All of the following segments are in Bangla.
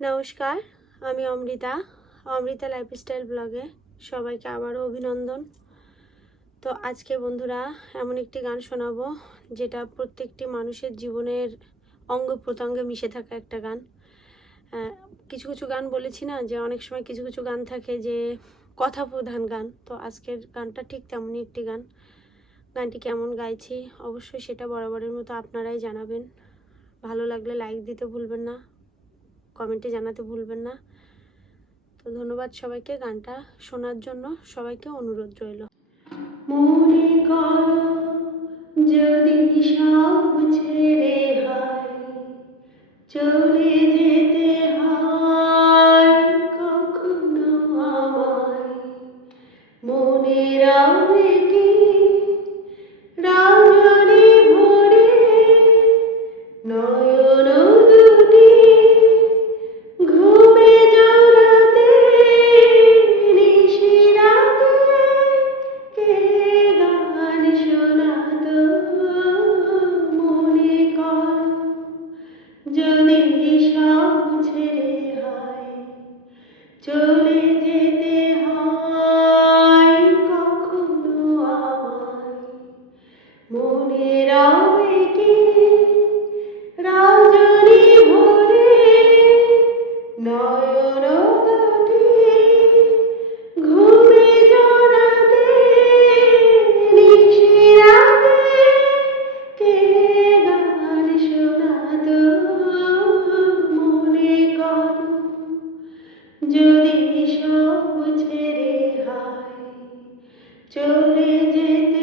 নমস্কার, আমি অমৃতা অমৃতা লাইফস্টাইল ব্লগে সবাইকে আবারও অভিনন্দন। তো আজকে বন্ধুরা এমন একটি গান শোনাবো, যেটা প্রত্যেকটি মানুষের জীবনের অঙ্গ প্রত্যঙ্গে মিশে থাকা একটা গান। কিছু কিছু গান বলেছি না, যে অনেক সময় কিছু কিছু গান থাকে যে কথা প্রধান গান। তো আজকের গানটা ঠিক তেমনই একটি গান। গানটি কেমন গাইছি, অবশ্যই সেটা বরাবরের মতো আপনারাই জানাবেন। ভালো লাগলে লাইক দিতে ভুলবেন না। কমেন্টে জানাতে ভুলবেন না। তো ধন্যবাদ সবাইকে গানটা শোনার জন্য। সবাইকে অনুরোধ রইল। মনে করো যদি সব ছেড়ে হয়, চলে যেতে হয় কখনো আমায়। মনে রাখবে যদি সব ছেড়ে হয় চলে যেতে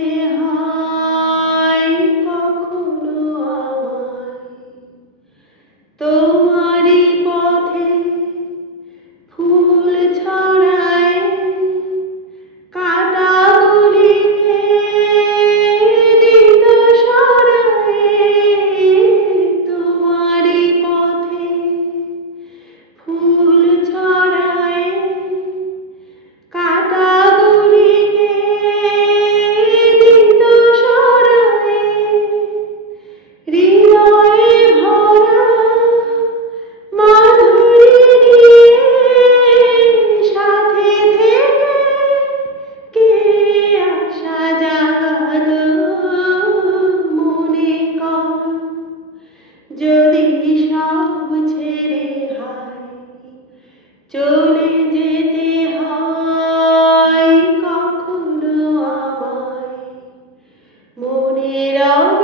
যদি সব ছেড়ে হয় চলে যেতে হয় কখনো আমায়। মনে রবে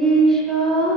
show